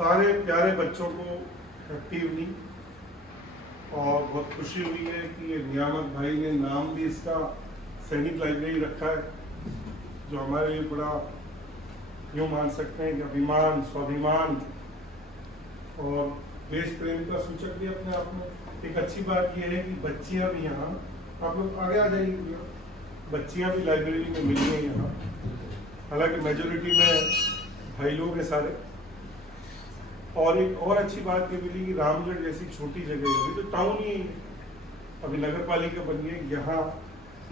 सारे प्यारे बच्चों को हैप्पी इवनिंग। और बहुत खुशी हुई है कि ये नियामत भाई ने नाम भी इसका सैनिक लाइब्रेरी रखा है, जो हमारे लिए बड़ा यूँ मान सकते हैं कि अभिमान, स्वाभिमान और देश प्रेम का सूचक भी अपने आप में। एक अच्छी बात यह है कि बच्चियां भी यहाँ, आप लोग आगे आ जाइए, बच्चियां भी लाइब्रेरी में मिली हैं यहाँ। हालांकि मेजोरिटी में भाई लोग हैं सारे। और एक और अच्छी बात ये मिली कि रामगढ़ जैसी छोटी जगह है, तो टाउन ही है, अभी नगर पालिका बनी है, यहाँ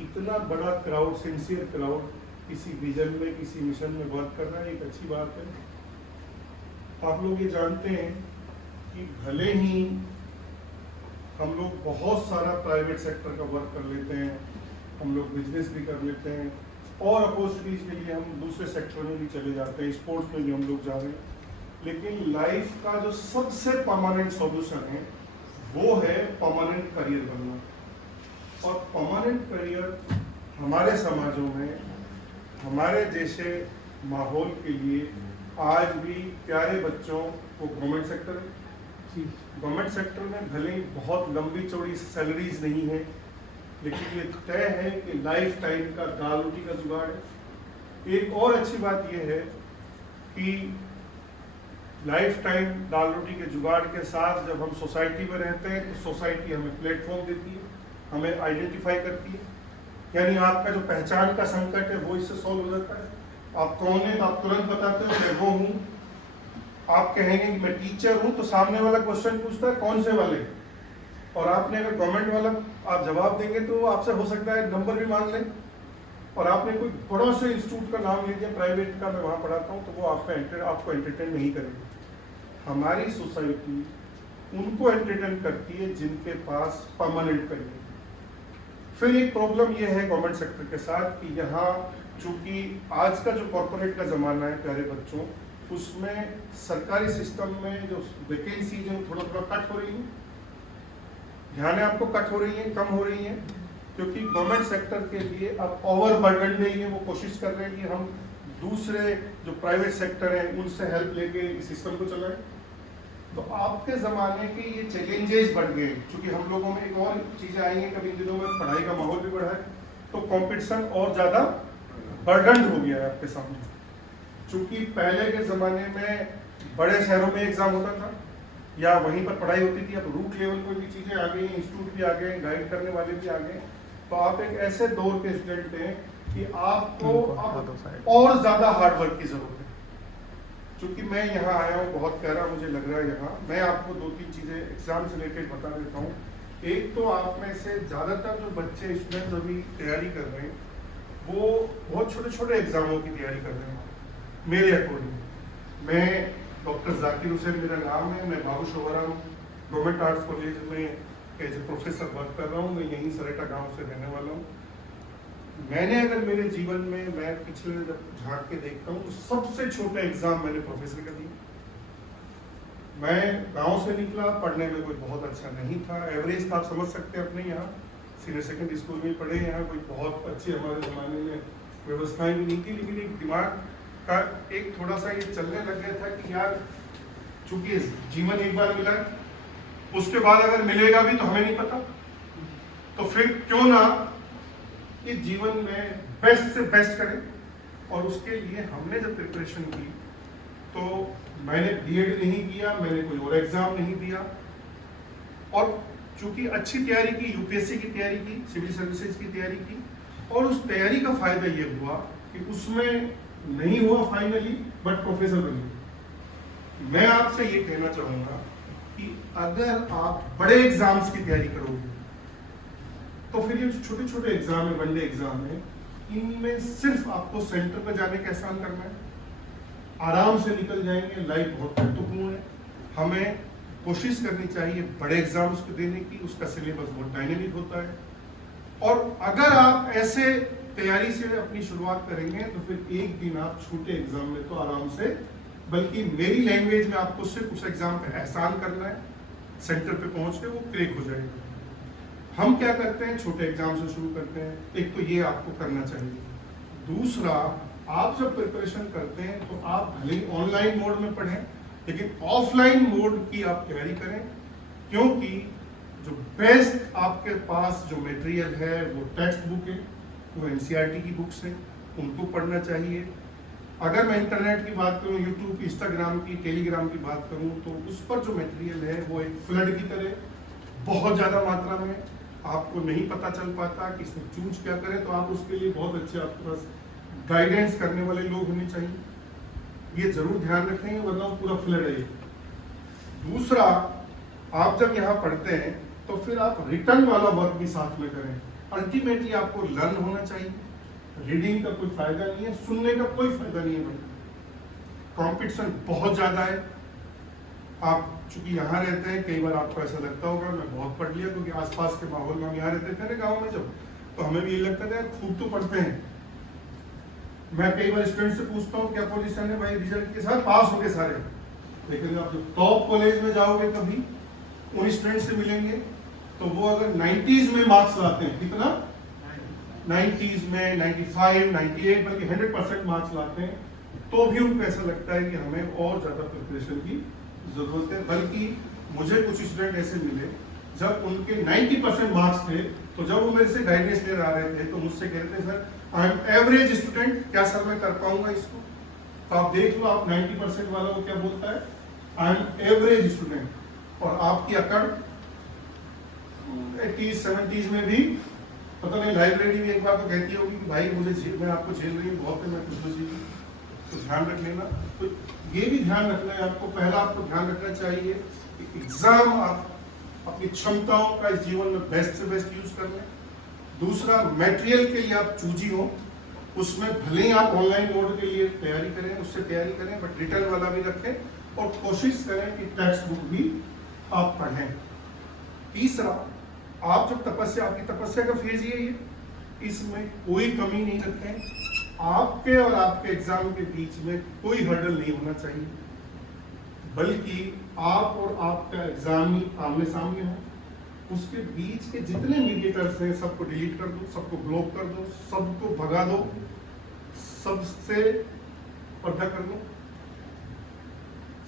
इतना बड़ा क्राउड, सिंसियर क्राउड किसी विजन में, किसी मिशन में वर्क कर रहा है, एक अच्छी बात है। आप लोग ये जानते हैं कि भले ही हम लोग बहुत सारा प्राइवेट सेक्टर का वर्क कर लेते हैं, हम लोग बिजनेस भी कर लेते हैं और अपॉर्चुनिटीज के लिए हम दूसरे सेक्टर में भी चले जाते हैं, स्पोर्ट्स में भी हम लोग जा रहे हैं, लेकिन लाइफ का जो सबसे परमानेंट सॉल्यूशन है वो है परमानेंट करियर बनना। और परमानेंट करियर हमारे समाजों में, हमारे जैसे माहौल के लिए आज भी प्यारे बच्चों को गवर्नमेंट सेक्टर है। गवर्नमेंट सेक्टर में भले ही बहुत लंबी चौड़ी सैलरीज नहीं है, लेकिन ये तय है कि लाइफ टाइम का दाल रोटी का जुगाड़ है। एक और अच्छी बात यह है कि लाइफ टाइम दाल रोटी के जुगाड़ के साथ जब हम सोसाइटी में रहते हैं तो सोसाइटी हमें प्लेटफॉर्म देती है, हमें आइडेंटिफाई करती है, यानी आपका जो पहचान का संकट है वो इससे सॉल्व हो जाता है। आप कौन हैं तो आप तुरंत बताते हो मैं वो हूँ। आप कहेंगे कि मैं टीचर हूँ तो सामने वाला क्वेश्चन पूछता है कौन से वाले, और आपने अगर गवर्नमेंट वाला आप जवाब देंगे तो आपसे हो सकता है नंबर भी मांग लें। और आपने कोई बड़ा से इंस्टीट्यूट का नाम ले दिया, प्राइवेट का, मैं वहाँ पढ़ाता हूँ, तो वो आपको एंटरटेन नहीं करेंगे। हमारी सोसाइटी उनको एंटरटेन करती है जिनके पास परमानेंट करियर। फिर एक प्रॉब्लम यह है गवर्नमेंट सेक्टर के साथ कि यहाँ चूंकि आज का जो कॉर्पोरेट का ज़माना है प्यारे बच्चों, उसमें सरकारी सिस्टम में जो वैकेंसीज हैं थोड़ा थोड़ा कट हो रही है, ध्यान है आपको, कट हो रही है, कम हो रही है, क्योंकि गवर्नमेंट सेक्टर के लिए अब ओवरबर्डन नहीं है। वो कोशिश कर रहे हैं कि हम दूसरे जो प्राइवेट सेक्टर हैं उनसे हेल्प लेके इस सिस्टम को चलाएं। तो आपके ज़माने के ये चैलेंजेस बढ़ गए, क्योंकि हम लोगों में एक और चीज़ें आई हैं, कभी इन दिनों में पढ़ाई का माहौल भी बढ़ा है, तो कंपटीशन और ज़्यादा बर्डन हो गया है आपके सामने। चूँकि पहले के ज़माने में बड़े शहरों में एग्ज़ाम होता था या वहीं पर पढ़ाई होती थी, अब रूट लेवल पर भी चीज़ें आ गई, इंस्टीट्यूट भी आ गए, गाइड करने वाले भी आ गए। तो आप एक ऐसे दौर के स्टूडेंट हैं कि आपको और ज़्यादा हार्डवर्क की ज़रूरत है। चूँकि मैं यहाँ आया हूँ, बहुत प्यारा मुझे लग रहा है यहाँ, मैं आपको दो तीन चीज़ें एग्जाम से रिलेटेड बता देता हूँ। एक तो आप में से ज़्यादातर जो बच्चे स्टूडेंट्स अभी तैयारी कर रहे हैं वो बहुत छोटे छोटे एग्जामों की तैयारी कर रहे हैं। मेरे अकॉर्डिंग मैं डॉक्टर जाकिर हुसैन मेरा नाम है, मैं बाबू शोभराम गवर्नमेंट आर्ट्स कॉलेज में एज ए प्रोफेसर वर्क कर रहा हूँ। मैं यहीं सरेटा गाँव से रहने वाला हूँ। मैंने अगर मेरे जीवन में मैं पिछले जब झाँक के देखता हूँ तो सबसे छोटा एग्जाम मैंने प्रोफेसर का दिया। मैं गांव से निकला, पढ़ने में कोई बहुत अच्छा नहीं था, एवरेज था, आप समझ सकते हैं। अपने यहाँ सीनियर सेकेंडरी स्कूल में पढ़े, यहाँ कोई बहुत अच्छी हमारे ज़माने में व्यवस्थाएं भी नहीं थी, लेकिन एक दिमाग का एक थोड़ा सा ये चलने लग गया था कि यार चूंकि जीवन एक बार मिला, उसके बाद अगर मिलेगा भी तो हमें नहीं पता, तो फिर क्यों ना इस जीवन में बेस्ट से बेस्ट करें। और उसके लिए हमने जब प्रिपरेशन की तो मैंने बीएड नहीं किया, मैंने कोई और एग्जाम नहीं दिया, और चूंकि अच्छी तैयारी की, यूपीएससी की तैयारी की, सिविल सर्विसेज की तैयारी की, और उस तैयारी का फायदा ये हुआ कि उसमें नहीं हुआ फाइनली, बट प्रोफेसर बनी। मैं आपसे ये कहना चाहूँगा कि अगर आप बड़े एग्जाम्स की तैयारी करोगे तो फिर ये छोटे छोटे एग्जाम है, वनडे एग्जाम है, इनमें सिर्फ आपको सेंटर पर जाने का एहसान करना है, आराम से निकल जाएंगे। लाइफ बहुत महत्वपूर्ण है, हमें कोशिश करनी चाहिए बड़े एग्जाम्स को देने की, उसका सिलेबस बहुत डायनेमिक होता है। और अगर आप ऐसे तैयारी से अपनी शुरुआत करेंगे तो फिर एक दिन आप छोटे एग्जाम में तो आराम से, बल्कि मेरी लैंग्वेज में आपको सिर्फ उस एग्जाम पे एहसान करना है, सेंटर पे पहुंच के वो क्रैक हो जाएगा। हम क्या करते हैं, छोटे एग्जाम से शुरू करते हैं, एक तो ये आपको करना चाहिए। दूसरा, आप जब प्रिपरेशन करते हैं तो आप भले ऑनलाइन मोड में पढ़ें, लेकिन ऑफलाइन मोड की आप तैयारी करें, क्योंकि जो बेस्ट आपके पास जो मटेरियल है वो टेक्स्ट बुक है, वो एनसीईआरटी की बुक्स हैं, उनको पढ़ना चाहिए। अगर मैं इंटरनेट की बात करूं, यूट्यूब, इंस्टाग्राम की, टेलीग्राम की बात करूं, तो उस पर जो मटेरियल है वो एक फ्लड की तरह बहुत ज़्यादा मात्रा में, आपको नहीं पता चल पाता कि इसमें चूज क्या करें। तो आप उसके लिए बहुत अच्छे आपके पास गाइडेंस करने वाले लोग होने चाहिए, ये जरूर ध्यान रखेंगे, वरना वो पूरा फ्लड है। दूसरा, आप जब यहाँ पढ़ते हैं तो फिर आप रिटर्न वाला वर्क भी साथ में करें। अल्टीमेटली आपको लर्न होना चाहिए। रीडिंग का कोई फायदा नहीं है, सुनने का कोई फायदा नहीं है भाई, कंपटीशन बहुत ज्यादा है। आप चूंकि यहाँ रहते हैं, कई बार आपको ऐसा लगता होगा मैं बहुत पढ़ लिया, क्योंकि आसपास के माहौल में हम यहाँ रहते थे ना गाँव में जब, तो हमें भी ये लगता था खूब तो पढ़ते हैं। मैं कई बार स्टूडेंट से पूछता हूँ क्या पोजीशन है भाई, रिजल्ट के साथ पास हो गए सारे, लेकिन आप जब टॉप कॉलेज में जाओगे कभी उन स्टूडेंट से मिलेंगे तो वो अगर 90s में मार्क्स लाते हैं, कितना 90s में 95, 98 बल्कि 100% मार्क्स लाते हैं, तो भी उनको ऐसा लगता है कि हमें और ज़्यादा प्रिपरेशन की ज़रूरत है। बल्कि मुझे कुछ स्टूडेंट ऐसे मिले जब उनके 90% मार्क्स थे, तो जब वो मेरे से गाइडेंस ले आ रहे थे तो मुझसे कहते हैं sir I am average student, क्या सर मैं कर पाऊंगा इसको? तो आप देख लो, आप 90% वाला वो क्या बोलता है, आई एम एवरेज स्टूडेंट, और आपकी अकड़ 80s 70s में भी पता नहीं, लाइब्रेरी भी एक बार तो कहती होगी कि भाई मुझे मैं आपको झेल रही हूँ बहुत है, मैं कुछ बची हूँ, तो ध्यान रख लेना। तो ये भी ध्यान रखना है आपको, पहला आपको ध्यान रखना चाहिए कि एग्जाम आप अपनी क्षमताओं का इस जीवन में बेस्ट से बेस्ट यूज कर लें। दूसरा, मटेरियल के लिए आप चूजी हो, उसमें भले ही आप ऑनलाइन मोड के लिए तैयारी करें, उससे तैयारी करें, बट रिटर्न वाला भी रखें और कोशिश करें कि टेक्स्ट बुक भी आप पढ़ें। तीसरा, आप जब तपस्या, आपकी तपस्या का फेज ये है, इसमें कोई कमी नहीं रखें। आपके और आपके एग्जाम के बीच में कोई हर्डल नहीं होना चाहिए, बल्कि आप और आपका एग्जाम ही आमने सामने हो। उसके बीच के जितने मीडिएटर्स हैं सबको डिलीट कर दो, सबको ब्लॉक कर दो, सबको भगा दो, सबसे पर्दा कर दो।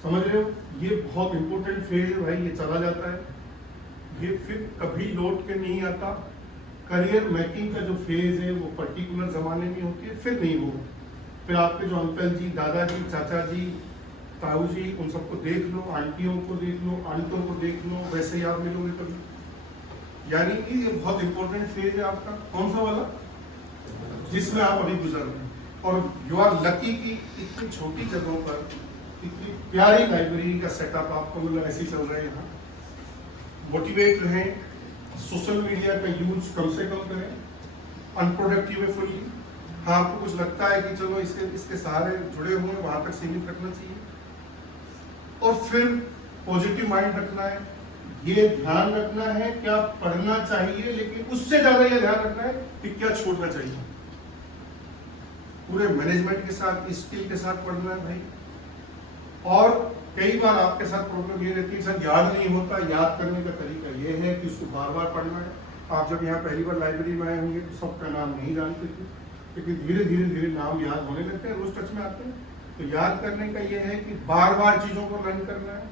समझ रहे हो? ये बहुत इंपॉर्टेंट फेज है भाई, ये चला जाता है, ये फिर कभी लौट के नहीं आता। करियर मेकिंग का जो फेज है वो पर्टिकुलर जमाने में होती है, फिर नहीं होगा। फिर आपके जो अंकल जी, दादाजी, चाचा जी, ताऊ जी, उन सबको देख लो, आंटियों को देख लो, आंटों को देख लो, वैसे ही आप मिलोगे कभी। यानी कि ये बहुत इंपॉर्टेंट फेज है आपका। कौन सा वाला? जिसमें आप अभी गुजर रहे हैं। और यू आर लकी कि इतनी छोटी जगहों पर इतनी प्यारी लाइब्रेरी का सेटअप आपको मतलब ऐसे चल रहा है यहाँ। मोटिवेट रहें, सोशल मीडिया का यूज कम से कम करें, अनप्रोडक्टिव है फुल्ली। हाँ, आपको कुछ लगता है कि चलो इसके सहारे जुड़े हुए हैं, वहां तक सीमित रखना चाहिए। और फिर पॉजिटिव माइंड रखना है, ये ध्यान रखना है क्या पढ़ना चाहिए, लेकिन उससे ज्यादा ये ध्यान रखना है कि क्या छोड़ना चाहिए। पूरे मैनेजमेंट के साथ, स्किल के साथ पढ़ना है भाई। और कई बार आपके साथ प्रॉब्लम ये रहती है सर याद नहीं होता। याद करने का तरीका ये है कि उसको बार बार पढ़ना है। आप जब यहाँ पहली बार लाइब्रेरी में आए होंगे तो सबका नाम नहीं जानते थे, लेकिन धीरे धीरे धीरे नाम याद होने लगते हैं, रोज टच में आते हैं। तो याद करने का ये है कि बार बार चीजों को लर्न करना है।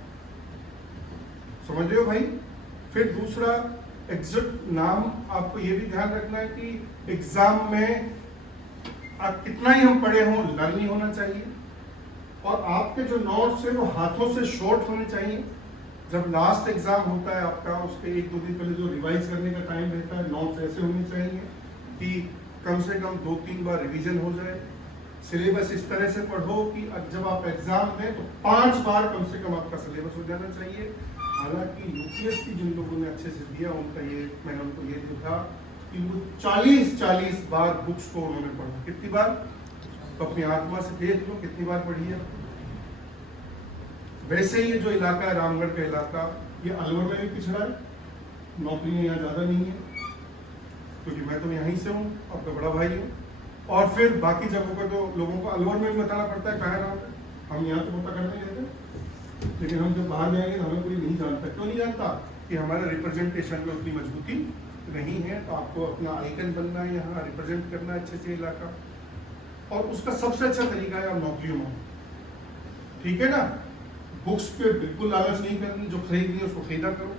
समझ रहे हो भाई? फिर दूसरा, एग्जैक्ट नाम आपको ये भी ध्यान रखना है कि एग्जाम में आप कितना ही हम पढ़े हों, लर्न नहीं होना चाहिए। और आपके जो नोट्स है वो हाथों से शॉर्ट होने चाहिए। जब लास्ट एग्जाम होता है आपका, उसके 1-2 दिन पहले जो रिवाइज करने का टाइम रहता है, नोट्स ऐसे होने चाहिए कि कम से कम 2-3 बार रिवीजन हो जाए। सिलेबस इस तरह से पढ़ो कि जब आप एग्जाम दें तो 5 बार कम से कम आपका सिलेबस हो जाना चाहिए। हालांकि यूपीएससी जिन लोगों ने अच्छे से दिया उनका ये, मैंने उनको ये देखा कि वो 40 बार बुक्स को उन्होंने पढ़ा। कितनी बार? तो अपनी आत्मा से देख लो कितनी बार पढ़ी है। वैसे ही जो इलाका है रामगढ़ का इलाका, ये अलवर में भी पिछड़ा है, नौकरियां यहाँ ज्यादा नहीं है, क्योंकि मैं तो यहीं से हूँ, आपका बड़ा भाई हूँ। और फिर बाकी जगहों पर तो लोगों को अलवर में भी बताना पड़ता है कहाँ रामगढ़, हम यहाँ तो पता करते नहीं रहते, लेकिन हम जब बाहर जाएंगे तो हमें कोई नहीं जानता। क्यों नहीं जानता? कि हमारा रिप्रेजेंटेशन में उतनी मजबूती नहीं है। तो आपको अपना आइकन बनना है, यहाँ रिप्रेजेंट करना है अच्छे से इलाका, और उसका सबसे अच्छा तरीका है आप नौकरियों में, ठीक है ना। बुक्स पे बिल्कुल लालच नहीं करनी, जो खरीदनी है उसको खरीदा करो।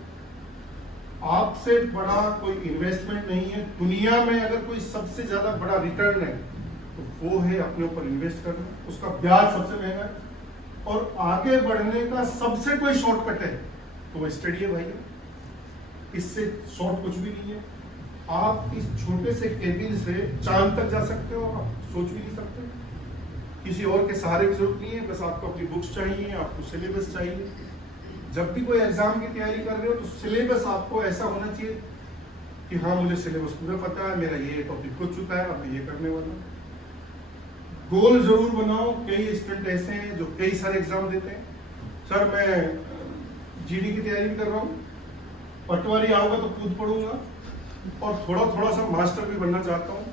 आपसे बड़ा कोई इन्वेस्टमेंट नहीं है दुनिया में। अगर कोई सबसे ज्यादा बड़ा रिटर्न है तो वो है अपने ऊपर इन्वेस्ट करना, उसका ब्याज सबसे महंगा है। और आगे बढ़ने का सबसे कोई शॉर्टकट है तो वो स्टडी है भैया, इससे शॉर्ट कुछ भी नहीं है। आप इस छोटे से केबिन से चांद तक जा सकते हो, आप सोच भी नहीं सकते। किसी और के सहारे की जरूरत नहीं है, बस आपको अपनी बुक्स चाहिए, आपको सिलेबस चाहिए। जब भी कोई एग्जाम की तैयारी कर रहे हो तो सिलेबस आपको ऐसा होना चाहिए कि हाँ मुझे सिलेबस पूरा पता है, मेरा ये टॉपिक हो चुका है, अब मैं ये करने वाला हूँ। गोल जरूर बनाओ। कई स्टूडेंट ऐसे हैं जो कई सारे एग्जाम देते हैं, सर मैं जीडी की तैयारी कर रहा हूँ, पटवारी आऊंगा तो कूद पड़ूंगा और थोड़ा थोड़ा सा मास्टर भी बनना चाहता हूँ।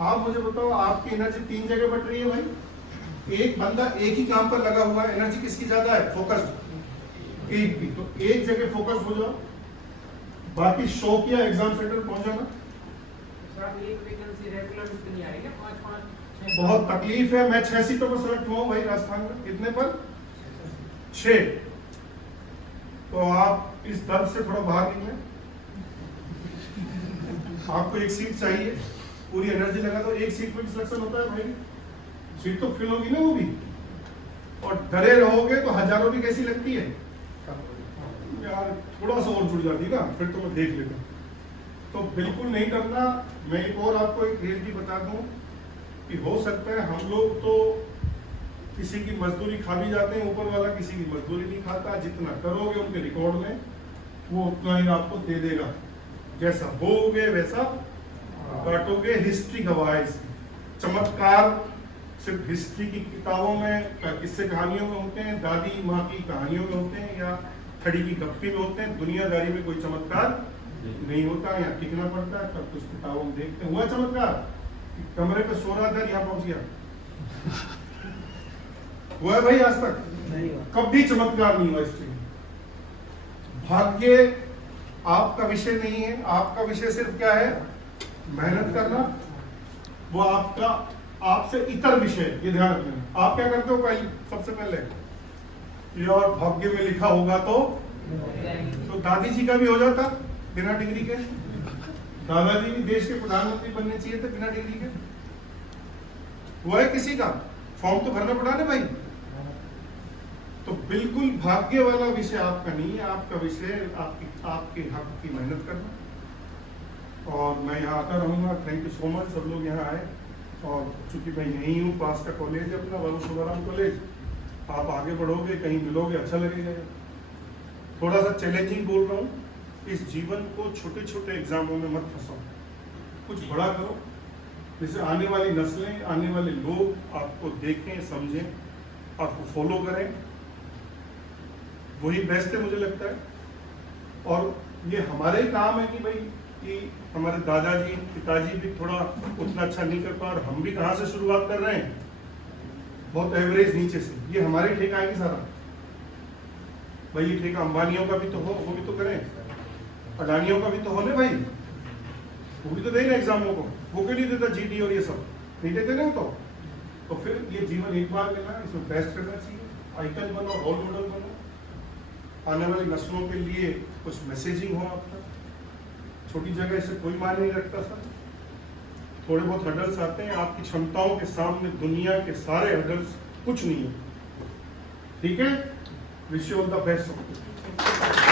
आप मुझे बताओ, आपकी एनर्जी 3 जगह बट रही है भाई। एक बंदा एक ही काम पर लगा हुआ है, एनर्जी किसकी ज्यादा है? फोकस्ड एक की। तो एक जगह फोकस हो जाओ, बाकी शौक या एग्जाम सेंटर पहुंच जाना। बहुत तकलीफ है। मैं 6 सीटों पर सेलेक्ट हुआ भाई राजस्थान में। कितने पर? 6। तो आप इस दर्द से थोड़ा बाहर निकले। आपको एक सीट चाहिए, पूरी एनर्जी लगा दो। एक सीट पर सिलेक्शन होता है भाई, सीट तो फिल होगी ना वो भी। और डरे रहोगे तो हजारों भी कैसी लगती है यार, थोड़ा सा और जुड़ जाती है ना, फिर तो मैं देख लेता। तो बिल्कुल नहीं डरना। मैं एक और आपको एक रियलिटी बता दूं कि हो सकता है हम लोग तो किसी की मजदूरी खा भी जाते हैं, ऊपर वाला किसी की मजदूरी नहीं खाता। जितना करोगे उनके रिकॉर्ड में वो उतना ही आपको दे देगा। जैसा बोओगे वैसा काटोगे। हिस्ट्री गवाह है इसकी। चमत्कार सिर्फ हिस्ट्री की किताबों में, किस्से कहानियों में होते हैं, दादी माँ की कहानियों में होते हैं, या खड़ी की गप्पी में होते हैं। दुनियादारी में कोई चमत्कार नहीं होता। यहाँ टिकना पड़ता है, तब कुछ किताबों में देखते हैं। हुआ चमत्कार, कमरे पे सो रहा था, यहाँ पहुंच गया। हुआ है भाई? आज तक कभी चमत्कार नहीं हुआ हिस्ट्री में। भाग्य आपका विषय नहीं है। आपका विषय सिर्फ क्या है? मेहनत करना। वो आपका आपसे इतर विषय, ये ध्यान रखना। आप क्या करते हो? पहले सबसे पहले ये और भाग्य में लिखा होगा तो दादी जी का भी हो जाता बिना डिग्री के। दादाजी भी देश के प्रधानमंत्री बनने चाहिए थे बिना डिग्री के। हुआ है किसी का? फॉर्म तो भरना पड़ा ना भाई। तो बिल्कुल भाग्य वाला विषय आपका नहीं है। आपका विषय आपके हक की मेहनत करना। और मैं यहाँ आता रहूँगा। थैंक यू सो मच, सब लोग यहाँ आए। और चूंकि मैं यहीं हूँ, पास का कॉलेज है अपना, वरुण शोभाराम कॉलेज। आप आगे बढ़ोगे, कहीं मिलोगे, अच्छा लगेगा। थोड़ा सा चैलेंजिंग बोल रहा हूँ। इस जीवन को छोटे छोटे एग्जामों में मत फंसाओ, कुछ बड़ा करो, जिससे आने वाली नस्लें, आने वाले लोग आपको देखें, समझें, आपको फॉलो करें। वही बेस्ट है मुझे लगता है। और ये हमारे ही काम है कि भाई कि हमारे दादाजी पिताजी भी थोड़ा उतना अच्छा नहीं कर पा, और हम भी कहाँ से शुरुआत कर रहे हैं? बहुत एवरेज नीचे से। ये हमारे ठेका है कि सारा भाई, ये ठेका अंबानियों का भी तो हो, वो भी तो करें। अडानियों का भी तो हो ना भाई, वो भी तो देना एग्जामों को। वो क्यों नहीं देता? जीडी और ये सब नहीं देते ना। तो फिर ये जीवन एक बार लेना, इसमें बेस्ट करना चाहिए। आइकन बनो, रोल मॉडल बनो। आने वाली नस्लों के लिए कुछ मैसेजिंग हो आपका। छोटी जगह से कोई मान नहीं रखता सर। थोड़े बहुत हर्डल्स आते हैं, आपकी क्षमताओं के सामने दुनिया के सारे हर्डल्स कुछ नहीं है। ठीक है? Wish you all the best.